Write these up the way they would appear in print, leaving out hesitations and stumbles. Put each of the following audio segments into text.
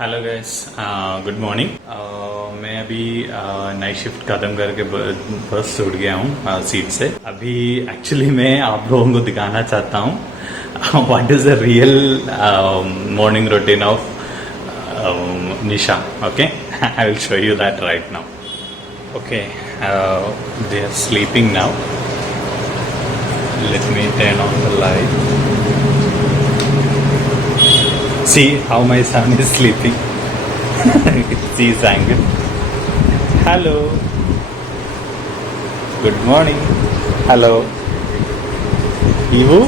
Hello guys, good morning. मैं अभी night shift खत्म करके बस उठ गया हूँ सीट से। अभी एक्चुअली मैं आप लोगों को दिखाना चाहता हूँ what is the real morning routine of Nisha. Okay, I will show you that right now. Okay, they are sleeping now. Let me turn on the light. See how my son is sleeping. See his angle. Hello. Good morning. Hello. Evu.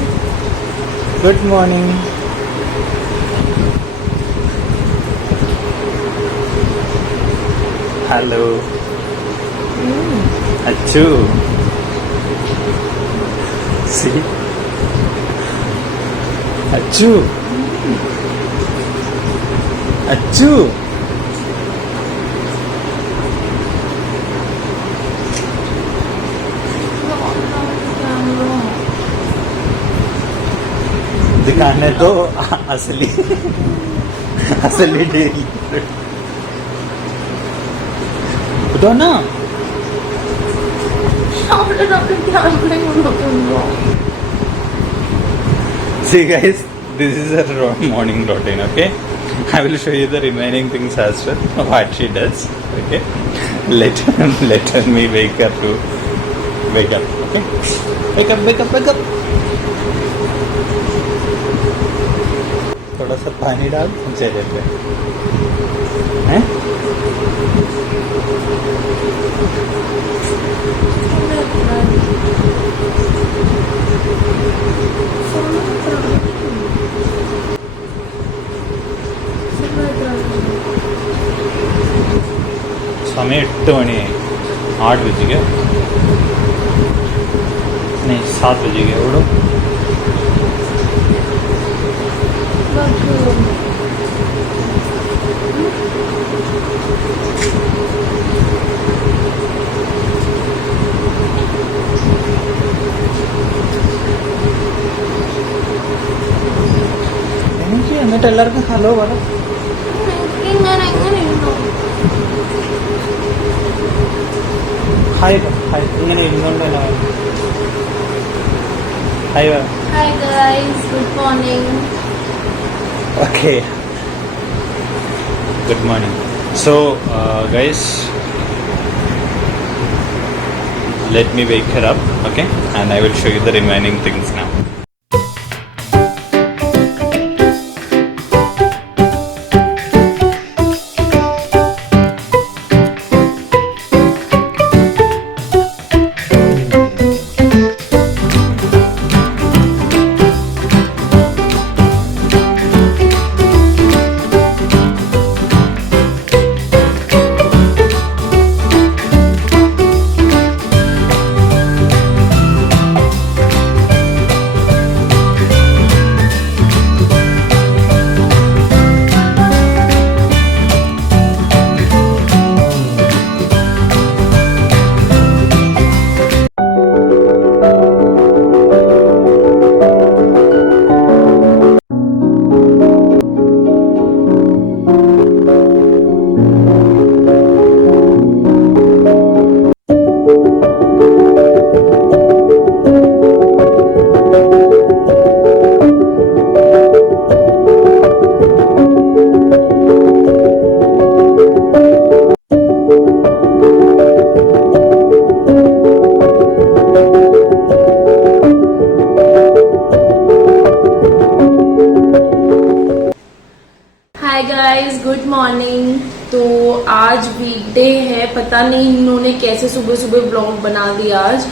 Good morning. Hello. Achu. See. Achu. अच्छू, दिखाने तो असली असली daily तो ना। See guys, this is her morning routine. Okay, I will show you the remaining things as well, what she does. Okay, let me wake up. Okay, wake up. थोड़ा सा पानी डाल चेहरे पे, हैं? समय 8 मणि 8 बजे गए, नहीं 7 बजे गए। उड़ो എന്നിട്ട് എല്ലാവർക്കും ഹലോ പറ. ഹായ് ഹായ്, ഇങ്ങനെ ഇരുന്നോണ്ട് ഹായ് പറ. Hi guys, good morning. Okay, good morning. So guys, let me wake her up. Okay, and I will show you the remaining things now. Hi guys, good morning. तो आज वीकडे है, पता नहीं इन्होंने कैसे सुबह सुबह ब्लॉग बना दिया आज।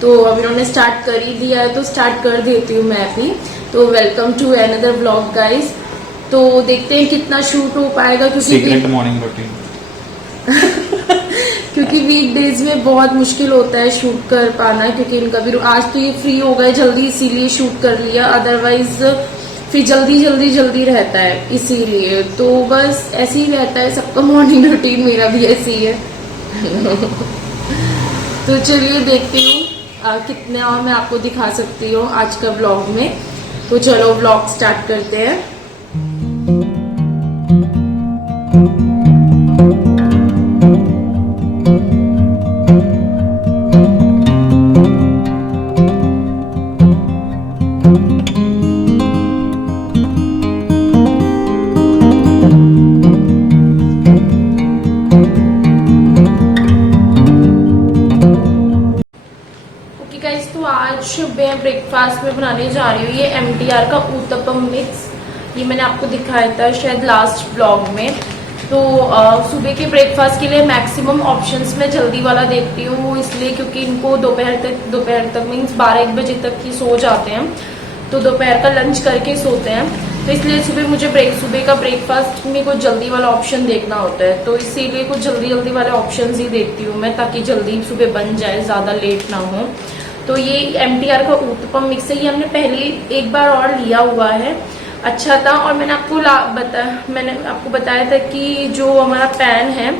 तो अब इन्होंने स्टार्ट कर ही दिया है तो स्टार्ट कर देती हूँ मैं भी। तो welcome to another blog guys. तो देखते हैं कितना शूट हो पाएगा, क्योंकि सीक्रेट मॉर्निंग रूटीन क्योंकि वीकडेज में बहुत मुश्किल होता है शूट कर पाना, क्योंकि इनका भी आज तो ये फ्री हो गए जल्दी, इसीलिए शूट कर लिया। अदरवाइज फिर जल्दी रहता है, इसीलिए तो बस ऐसे ही रहता है सबका मॉर्निंग रूटीन, मेरा भी ऐसे ही है। तो चलिए देखती हूँ कितना मैं आपको दिखा सकती हूँ आज का ब्लॉग में। तो चलो ब्लॉग स्टार्ट करते हैं। मैं ब्रेकफास्ट में बनाने जा रही हूँ ये MTR का उत्तपम मिक्स। ये मैंने आपको दिखाया था शायद लास्ट ब्लॉग में। तो सुबह के ब्रेकफास्ट के लिए मैक्सिमम ऑप्शंस मैं जल्दी वाला देखती हूँ, वो इसलिए क्योंकि इनको दोपहर तक मीन्स 12-1 बजे तक ही सो जाते हैं, तो दोपहर का लंच करके सोते हैं। तो इसलिए सुबह मुझे सुबह का ब्रेकफास्ट में कुछ जल्दी वाला ऑप्शन देखना होता है, तो इसीलिए कुछ जल्दी वाले ऑप्शंस ही देखती हूँ मैं, ताकि जल्दी सुबह बन जाए, ज़्यादा लेट ना हो। तो ये MTR का उत्तपम मिक्स है, ये हमने पहले एक बार और लिया हुआ है, अच्छा था। और मैंने आपको बताया था कि जो हमारा पैन है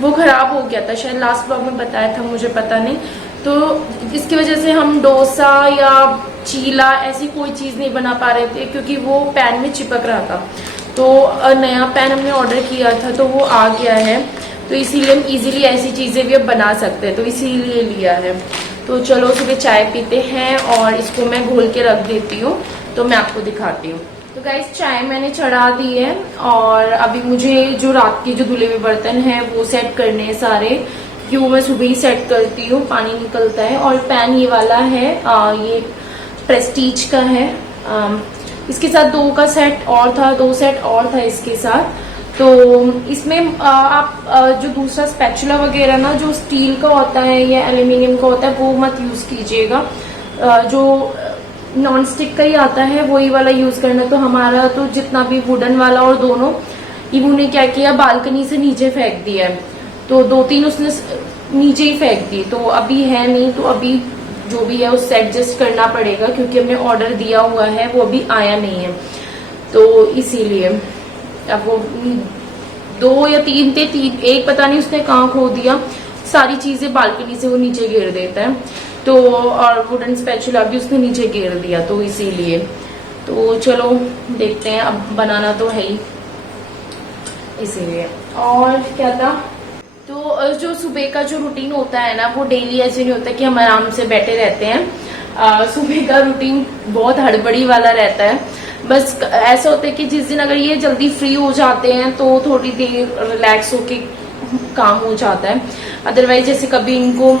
वो खराब हो गया था, शायद लास्ट ब्लॉग में बताया था, मुझे पता नहीं। तो इसकी वजह से हम डोसा या चीला ऐसी कोई चीज़ नहीं बना पा रहे थे, क्योंकि वो पैन में चिपक रहा था। तो नया पैन हमने ऑर्डर किया था, तो वो आ गया है, तो इसीलिए हम इजीली ऐसी चीज़ें भी अब बना सकते हैं, तो इसीलिए लिया है। तो चलो सुबह चाय पीते हैं और इसको मैं घोल के रख देती हूँ, तो मैं आपको दिखाती हूँ। तो गाइस चाय मैंने चढ़ा दी है और अभी मुझे जो रात के जो धुले हुए बर्तन हैं वो सेट करने हैं सारे, क्योंकि वो मैं सुबह ही सेट करती हूँ, पानी निकलता है। और पैन ये वाला है, ये प्रेस्टीज का है। इसके साथ 2 सेट और था इसके साथ। तो इसमें आप जो दूसरा स्पैचुला वगैरह ना, जो स्टील का होता है या एल्यूमिनियम का होता है, वो मत यूज कीजिएगा। जो नॉन स्टिक का ही आता है वही वाला यूज करना। तो हमारा तो जितना भी वुडन वाला और दोनों, इवू ने क्या किया, बालकनी से नीचे फेंक दिया है, तो 2-3 उसने नीचे ही फेंक दी। तो अभी है नहीं, तो अभी जो भी है उससे एडजस्ट करना पड़ेगा, क्योंकि हमने ऑर्डर दिया हुआ है, वो अभी आया नहीं है, तो इसीलिए अब वो 2 या 3 थे, एक पता नहीं उसने कहाँ खो दिया, सारी चीजें बालकनी से वो नीचे गिर देता है। तो और वुडन स्पैचुला भी उसने नीचे गिर दिया, तो इसीलिए। तो चलो देखते हैं, अब बनाना तो है ही, इसीलिए। और क्या था, तो जो सुबह का जो रूटीन होता है ना, वो डेली ऐसे नहीं होता कि हम आराम से बैठे रहते हैं। सुबह का रूटीन बहुत हड़बड़ी वाला रहता है। बस ऐसा होता है कि जिस दिन अगर ये जल्दी फ्री हो जाते हैं तो थोड़ी देर रिलैक्स होके काम हो जाता है। अदरवाइज जैसे कभी इनको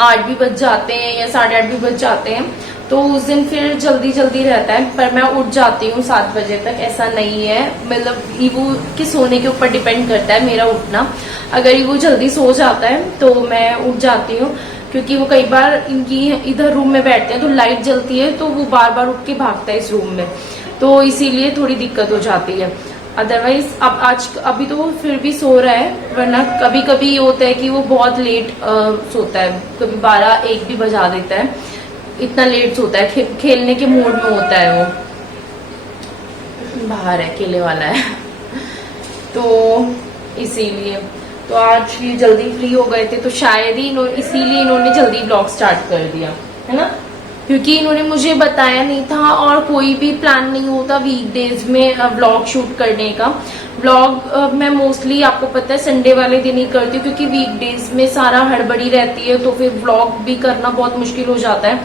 8 भी बज जाते हैं या 8:30 भी बज जाते हैं, तो उस दिन फिर जल्दी रहता है। पर मैं उठ जाती हूँ 7 बजे तक, ऐसा नहीं है, मतलब ईवू के सोने के ऊपर डिपेंड करता है मेरा उठना। अगर ईवू जल्दी सो जाता है तो मैं उठ जाती हूँ, क्योंकि वो कई बार इनकी इधर रूम में बैठते हैं तो लाइट जलती है, तो वो बार उठ के भागता है इस रूम में, तो इसीलिए थोड़ी दिक्कत हो जाती है। अदरवाइज अभी तो वो फिर भी सो रहा है, वरना कभी कभी ये होता है कि वो बहुत लेट सोता है, कभी 12-1 भी बजा देता है, इतना लेट सोता है, खेलने के मूड में होता है, वो बाहर है, खेलने वाला है। तो इसीलिए तो आज ये जल्दी फ्री हो गए थे, तो शायद ही इसीलिए इन्होंने जल्दी ब्लॉग स्टार्ट कर दिया है ना, क्योंकि इन्होंने मुझे बताया नहीं था और कोई भी प्लान नहीं होता वीकडेज में व्लॉग शूट करने का। व्लॉग मैं मोस्टली, आपको पता है, संडे वाले दिन ही करती हूँ, क्योंकि वीकडेज में सारा हड़बड़ी रहती है, तो फिर व्लॉग भी करना बहुत मुश्किल हो जाता है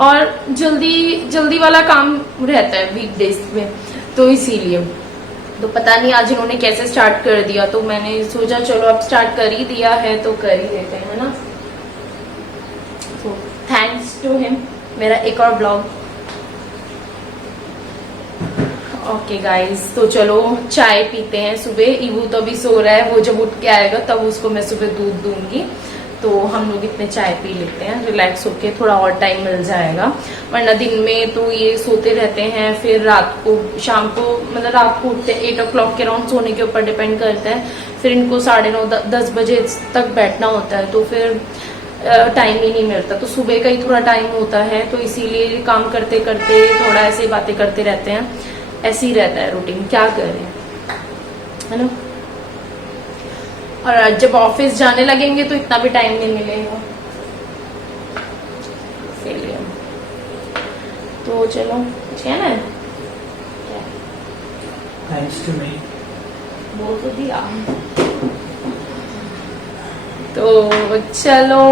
और जल्दी वाला काम रहता है वीकडेज में, तो इसीलिए। तो पता नहीं आज इन्होंने कैसे स्टार्ट कर दिया, तो मैंने सोचा चलो अब स्टार्ट कर ही दिया है तो कर ही देते हैं, है ना। तो थैंक्स टू हिम, मेरा एक और ब्लॉग। ओके गाइस, तो चलो चाय पीते हैं। सुबह ईवू तो अभी सो रहा है, वो जब उठ के आएगा तब उसको मैं सुबह दूध दूंगी, तो हम लोग इतने चाय पी लेते हैं, रिलैक्स होके, थोड़ा और टाइम मिल जाएगा। वरना दिन में तो ये सोते रहते हैं, फिर रात को शाम को, मतलब रात को उठते 8 o'clock के अराउंड, सोने के ऊपर डिपेंड करता है। फिर इनको 9:30-10 बजे तक बैठना होता है, तो फिर टाइम ही नहीं मिलता। तो सुबह का ही थोड़ा टाइम होता है, तो इसीलिए काम करते करते थोड़ा ऐसे बातें करते रहते हैं, ऐसे ही रहता है रूटीन, क्या करें, है ना। और जब ऑफिस जाने लगेंगे तो इतना भी टाइम नहीं मिलेगा, इसीलिए। तो चलो कुछ है ना, थैंक्स टू मी, बोल तो दिया। तो चलो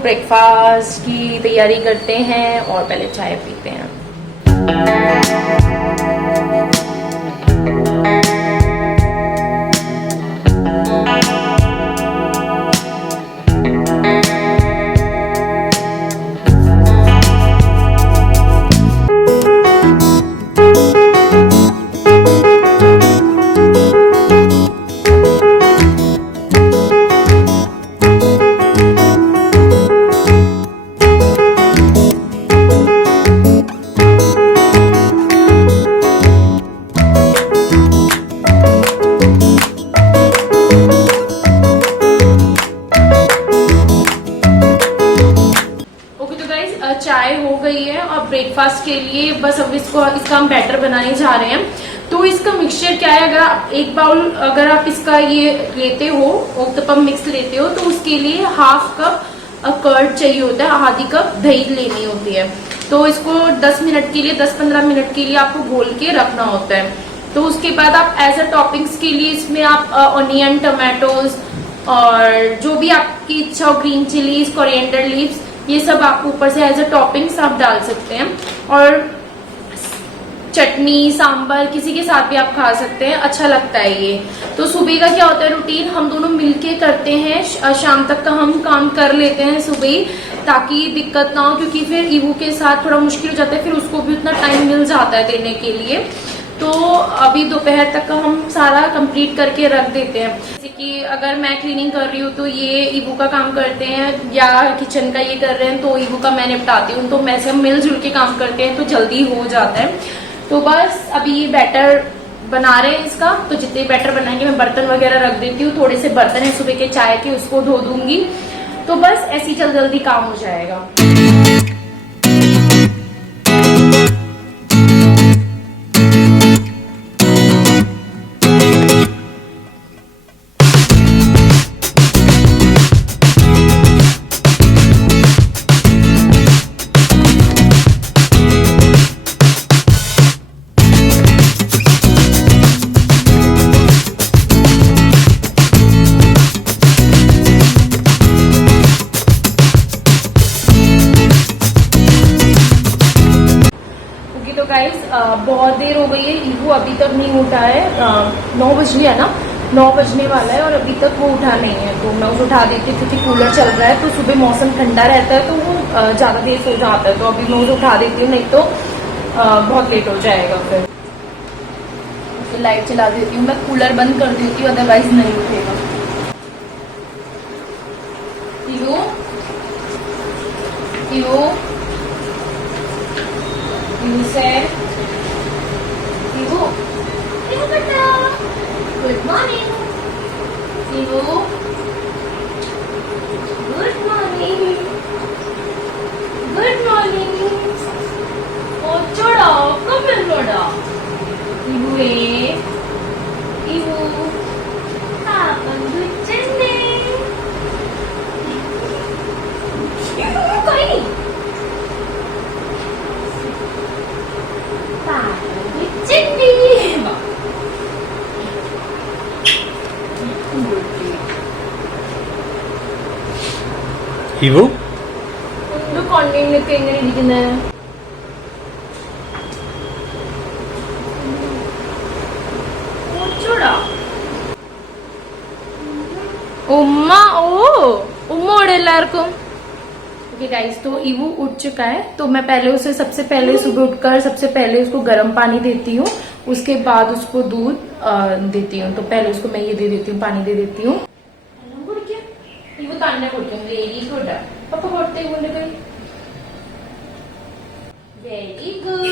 ब्रेकफास्ट की तैयारी करते हैं और पहले चाय पीते हैं। के लिए बस अब इसका हम बैटर बनाने जा रहे हैं। तो इसका मिक्सचर क्या है, अगर आप एक बाउल अगर आप इसका ये लेते हो, उत्तपम मिक्स लेते हो, तो उसके लिए हाफ कप कर्ड चाहिए होता है, आधी कप दही लेनी होती है। तो इसको 10 मिनट के लिए 10-15 मिनट के लिए आपको घोल के रखना होता है। तो उसके बाद आप एज अ टॉपिंग्स के लिए इसमें आप ऑनियन, टमाटोज और जो भी आपकी इच्छा हो, ग्रीन चिलीज, कोरिएंडर लीव्स, ये सब आप ऊपर से एज अ टॉपिंग्स आप डाल सकते हैं। और चटनी, सांबर किसी के साथ भी आप खा सकते हैं, अच्छा लगता है ये। तो सुबह का क्या होता है रूटीन, हम दोनों मिलके करते हैं, शाम तक का हम काम कर लेते हैं सुबह, ताकि दिक्कत ना हो, क्योंकि फिर ईवू के साथ थोड़ा मुश्किल हो जाता है, फिर उसको भी उतना टाइम मिल जाता है देने के लिए। तो अभी दोपहर तक का हम सारा कंप्लीट करके रख देते हैं। जैसे कि अगर मैं क्लीनिंग कर रही हूँ तो ये ईवू का काम करते हैं, या किचन का ये कर रहे हैं तो ईवू का मैं निपटाती हूँ। तो वैसे हम मिलजुल के काम करते हैं तो जल्दी हो जाता है। तो बस अभी ये बैटर बना रहे हैं इसका, तो जितने बैटर बनाएंगे मैं बर्तन वगैरह रख देती हूँ। थोड़े से बर्तन है सुबह के चाय के, उसको धो दूंगी। तो बस ऐसे ही जल्दी काम हो जाएगा। गाइस बहुत देर हो गई है, ईवू अभी तक नहीं उठा है। 9 बज गया ना, 9 बजने वाला है और अभी तक वो उठा नहीं है। तो मैं उसे उठा देती हूँ, क्योंकि कूलर चल रहा है तो सुबह मौसम ठंडा रहता है तो वो ज्यादा देर सो जाता है। तो अभी मैं उसे उठा देती हूँ, नहीं तो बहुत लेट हो जाएगा। फिर लाइट चला देती हूँ, मैं कूलर बंद कर देती हूँ, अदरवाइज नहीं उठेगा। ईवू ईवू गुड मॉर्निंग ईवू, गुड मॉर्निंग, गुड मॉर्निंग। ओ छोड़ा कब मिल छोड़ा ईवू ईवू कापन गुच्चने कोई ईवू കോണ്ടിനൊക്കെ എങ്ങനെ ഇരിക്കുന്നത്? ഉമ്മ ഉമ്മോടെ എല്ലാവർക്കും। ओके गाइस, तो ईवू उठ चुका है। तो मैं पहले उसे सबसे पहले सुबह उठकर सबसे पहले उसको गर्म पानी देती हूँ, उसके बाद उसको दूध देती हूँ। तो पहले उसको मैं ये दे देती हूँ, पानी दे देती हूँ। ईवू തന്നെ കുടിക്കും, വെരി ഗുഡ്। പപ്പ കൊടുത്തേ കൊണ്ട് പോയി, वेरी गुड।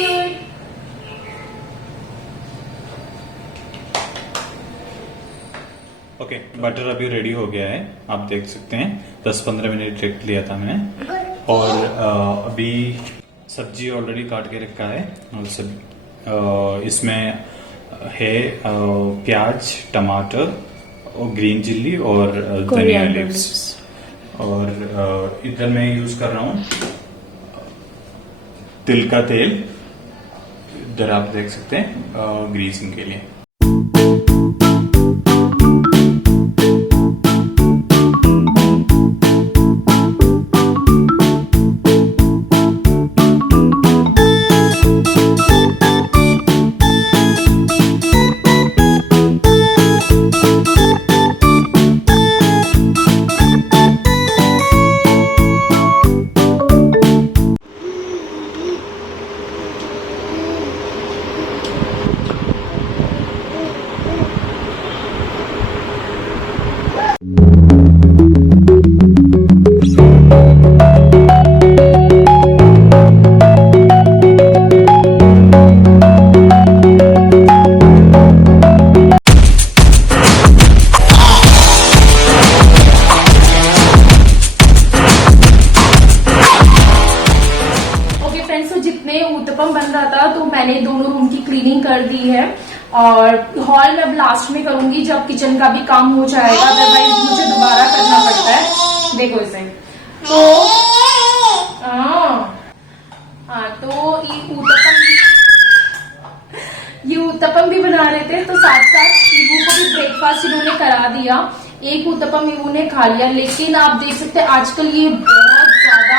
ओके, बटर अभी रेडी हो गया है, आप देख सकते हैं। 10-15 मिनट रख लिया था मैंने। और अभी सब्जी ऑलरेडी काट के रखा है। और सब इसमें है प्याज, टमाटर और ग्रीन चिल्ली और धनिया लीव्स। और इधर मैं यूज कर रहा हूँ तिल का तेल, इधर आप देख सकते हैं ग्रीसिंग के लिए। कर दी है और हॉल में अब लास्ट में करूंगी जब किचन का भी काम हो जाएगा, अदरवाइज मुझे दोबारा करना पड़ता है। देखो इसे तो तो ये उत्तपम भी बना रहे थे, तो साथ साथ ईवू को भी ब्रेकफास्ट इन्होंने करा दिया। एक उत्तपम ईवू ने खा लिया, लेकिन आप देख सकते हैं आजकल ये बहुत ज्यादा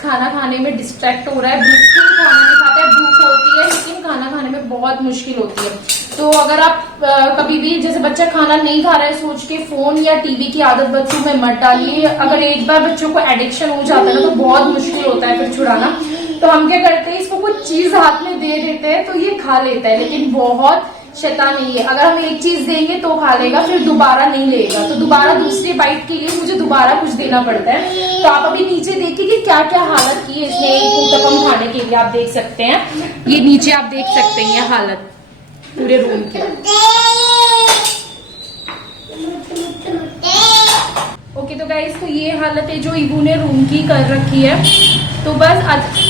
खाना खाने में डिस्ट्रैक्ट हो रहा है, बिल्कुल खाना नहीं खाता है। भूख होती है लेकिन खाना खाने में बहुत मुश्किल होती है। तो अगर आप कभी भी जैसे बच्चा खाना नहीं खा रहा है सोच के फोन या टीवी की आदत बच्चों में मत डालिए। अगर एक बार बच्चों को एडिक्शन हो जाता है ना तो बहुत मुश्किल होता है फिर छुड़ाना। तो हम क्या करते हैं, इसको कुछ चीज हाथ में दे देते हैं तो ये खा लेता है, लेकिन बहुत शैतान नहीं है। अगर हम एक चीज देंगे तो खा लेगा, फिर दोबारा नहीं लेगा, तो दोबारा दूसरी बाइट के लिए मुझे दोबारा कुछ देना पड़ता है। तो आप अभी नीचे देखिए कि क्या क्या हालत की है इसने उत्तपम खाने के लिए। आप देख सकते हैं ये नीचे, आप देख सकते हैं ये हालत पूरे रूम के। ओके तो गाइस, तो ये हालत है जो ईवू ने रूम की कर रखी है। तो बस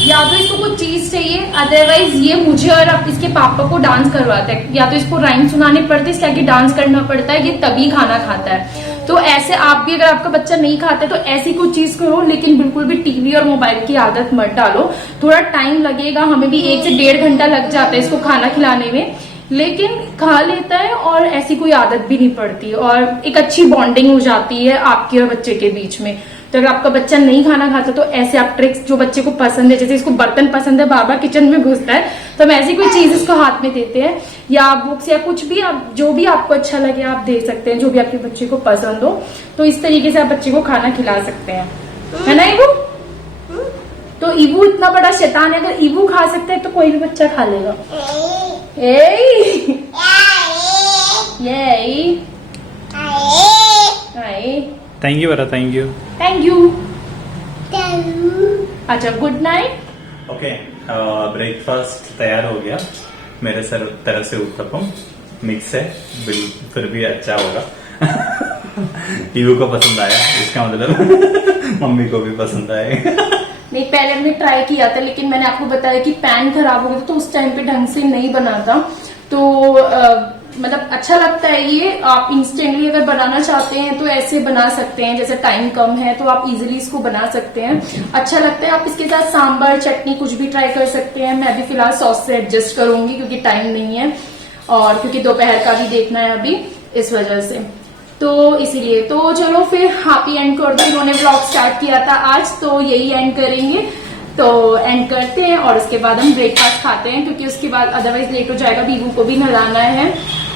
या तो इसको कुछ चीज चाहिए, अदरवाइज ये मुझे और अब इसके पापा को डांस करवाता है, या तो इसको राइम सुनाने पड़ते हैं, इसके आगे डांस करना पड़ता है, ये तभी खाना खाता है। तो ऐसे आप भी, अगर आपका बच्चा नहीं खाता है तो ऐसी कुछ चीज करो, लेकिन बिल्कुल भी टीवी और मोबाइल की आदत मत डालो। थोड़ा टाइम लगेगा, हमें भी 1 से 1.5 घंटा लग जाता है इसको खाना खिलाने में, लेकिन खा लेता है और ऐसी कोई आदत भी नहीं पड़ती और एक अच्छी बॉन्डिंग हो जाती है आपके और बच्चे के बीच में। तो अगर आपका बच्चा नहीं खाना खाता तो ऐसे आप ट्रिक्स जो बच्चे को पसंद है, जैसे इसको बर्तन पसंद है, बार बार किचन में घुसता है, तो हम ऐसी कोई चीज इसको हाथ में देते हैं, या बुक्स या कुछ भी, आप जो भी आपको अच्छा लगे आप दे सकते हैं, जो भी आपके बच्चे को पसंद हो। तो इस तरीके से आप बच्चे को खाना खिला सकते हैं, है ना ईवू? तो ईवू इतना बड़ा शैतान है, अगर ईवू खा सकता है तो कोई भी बच्चा खा लेगा। थैंक यू बेटा, थैंक यू। Thank you. अच्छा, गुड नाइट। ओके, ब्रेकफास्ट तैयार हो गया मेरे तरफ से। उत्तपम मिक्स है, फिर भी अच्छा होगा। ईवू को पसंद आया, इसका मतलब मम्मी को भी पसंद आएगा। नहीं, पहले हमने ट्राई किया था, लेकिन मैंने आपको बताया कि पैन खराब हो गया तो उस टाइम पे ढंग से नहीं बना था। तो मतलब अच्छा लगता है ये। आप इंस्टेंटली अगर बनाना चाहते हैं तो ऐसे बना सकते हैं, जैसे टाइम कम है तो आप इजीली इसको बना सकते हैं, अच्छा लगता है। आप इसके साथ सांभर चटनी कुछ भी ट्राई कर सकते हैं। मैं भी फिलहाल सॉस से एडजस्ट करूंगी क्योंकि टाइम नहीं है और क्योंकि दोपहर का भी देखना है अभी, इस वजह से, तो इसीलिए। तो चलो फिर हैप्पी एंड कर दो। इन्होंने व्लॉग स्टार्ट किया था आज, तो यही एंड करेंगे। तो एंड करते हैं और उसके बाद हम ब्रेकफास्ट खाते हैं, क्योंकि उसके बाद अदरवाइज लेट हो जाएगा। बीबू को भी नहलाना है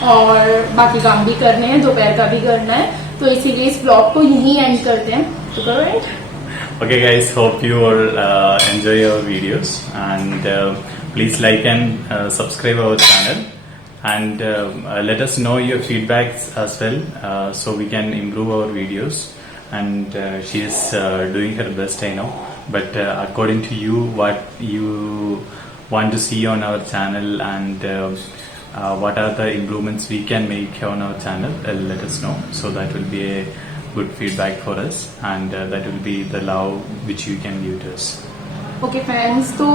और बाकी काम भी करने हैं, दोपहर का भी करना है, तो इसीलिए इस ब्लॉग को यहीं एंड करते हैं। तो करो and. Okay guys, hope you all enjoy our videos, and please like and subscribe our channel, and let us know your feedbacks as well, so we can improve our videos. And she is doing her best, I know, but according to you, what you want to see on our channel, and what are the improvements we can make on our channel, let us know, so that will be a good feedback for us, and that will be the love which you can give to us. Okay friends, तो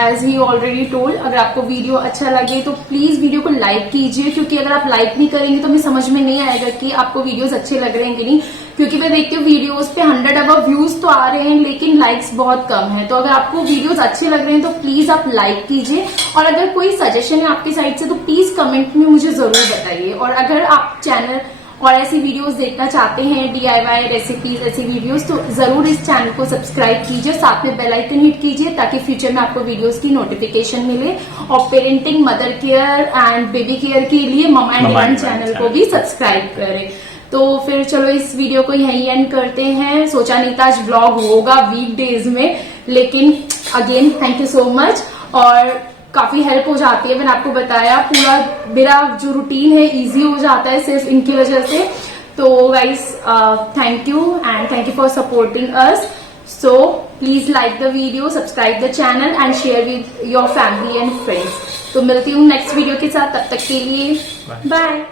as ही already told, अगर आपको video अच्छा लगे तो please video को like कीजिए, क्योंकि अगर आप लाइक नहीं करेंगे तो हमें समझ में नहीं आएगा कि आपको वीडियोस अच्छे लग रहे हैं कि नहीं। क्योंकि मैं देखती हूँ वीडियोस पे 100 अबव व्यूज तो आ रहे हैं, लेकिन लाइक्स बहुत कम है। तो अगर आपको वीडियोस अच्छे लग रहे हैं तो प्लीज आप लाइक कीजिए, और अगर कोई सजेशन है आपकी साइड से तो प्लीज कमेंट में मुझे जरूर बताइए। और अगर आप चैनल और ऐसी वीडियोस देखना चाहते हैं, DIY रेसिपीज ऐसी वीडियोस, तो जरूर इस चैनल को सब्सक्राइब कीजिए, साथ में बेल आइकन हिट कीजिए, ताकि फ्यूचर में आपको वीडियोस की नोटिफिकेशन मिले। और parenting, mother care and baby care के लिए ममा एंड डिवाइन चैनल को भी सब्सक्राइब करें। तो फिर चलो इस वीडियो को यहीं एंड करते हैं। सोचा नहीं था आज व्लॉग होगा वीकडेज में, लेकिन again thank you so much, और काफी हेल्प हो जाती है। मैंने आपको बताया पूरा मेरा जो रूटीन है इजी हो जाता है सिर्फ इनकी वजह से। तो guys thank you, and thank you for supporting us. So please like the video, subscribe the channel and share with your family and friends. तो मिलती हूँ नेक्स्ट वीडियो के साथ, तब तक के लिए बाय।